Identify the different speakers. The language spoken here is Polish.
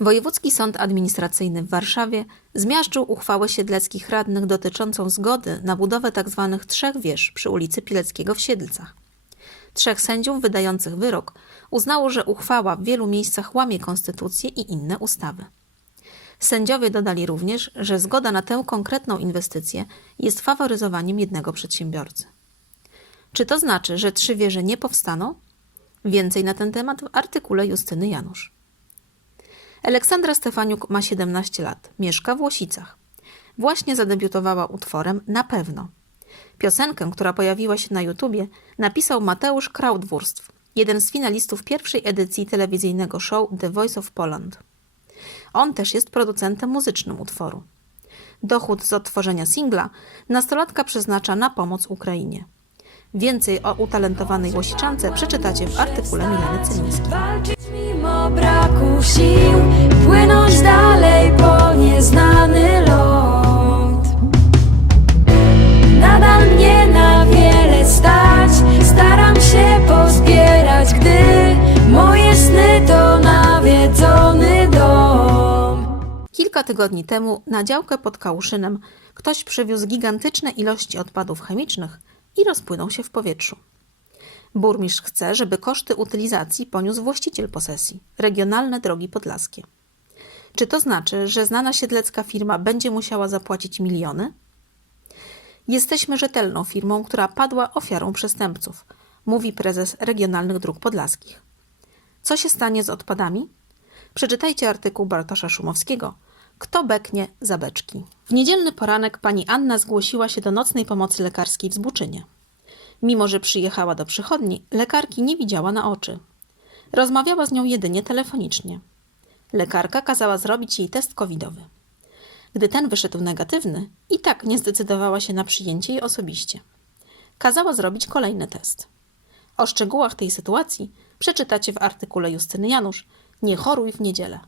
Speaker 1: Wojewódzki Sąd Administracyjny w Warszawie zmiażdżył uchwałę siedleckich radnych dotyczącą zgody na budowę tzw. trzech wież przy ulicy Pileckiego w Siedlcach. Trzech sędziów wydających wyrok uznało, że uchwała w wielu miejscach łamie konstytucję i inne ustawy. Sędziowie dodali również, że zgoda na tę konkretną inwestycję jest faworyzowaniem jednego przedsiębiorcy. Czy to znaczy, że trzy wieże nie powstaną? Więcej na ten temat w artykule Justyny Janusz. Aleksandra Stefaniuk ma 17 lat, mieszka w Łosicach. Właśnie zadebiutowała utworem Na pewno. Piosenkę, która pojawiła się na YouTubie, napisał Mateusz Krautwurstw, jeden z finalistów pierwszej edycji telewizyjnego show The Voice of Poland. On też jest producentem muzycznym utworu. Dochód z odtworzenia singla nastolatka przeznacza na pomoc Ukrainie. Więcej o utalentowanej łosiczance przeczytacie w artykule Mileny Celińskiej.
Speaker 2: Mimo braku sił, płynąć dalej po nieznany ląd. Nadal mnie na wiele stać, staram się pozbierać, gdy moje sny to nawiedzony dom.
Speaker 1: Kilka tygodni temu na działkę pod Kałuszynem ktoś przywiózł gigantyczne ilości odpadów chemicznych i rozpłynął się w powietrzu. Burmistrz chce, żeby koszty utylizacji poniósł właściciel posesji regionalne drogi podlaskie. Czy to znaczy, że znana siedlecka firma będzie musiała zapłacić miliony? Jesteśmy rzetelną firmą, która padła ofiarą przestępców, mówi prezes regionalnych dróg podlaskich. Co się stanie z odpadami? Przeczytajcie artykuł Bartosza Szumowskiego. Kto beknie za beczki? W niedzielny poranek pani Anna zgłosiła się do nocnej pomocy lekarskiej w Zbuczynie. Mimo, że przyjechała do przychodni, lekarki nie widziała na oczy. Rozmawiała z nią jedynie telefonicznie. Lekarka kazała zrobić jej test covidowy. Gdy ten wyszedł negatywny, i tak nie zdecydowała się na przyjęcie jej osobiście. Kazała zrobić kolejny test. O szczegółach tej sytuacji przeczytacie w artykule Justyny Janusz Nie choruj w niedzielę.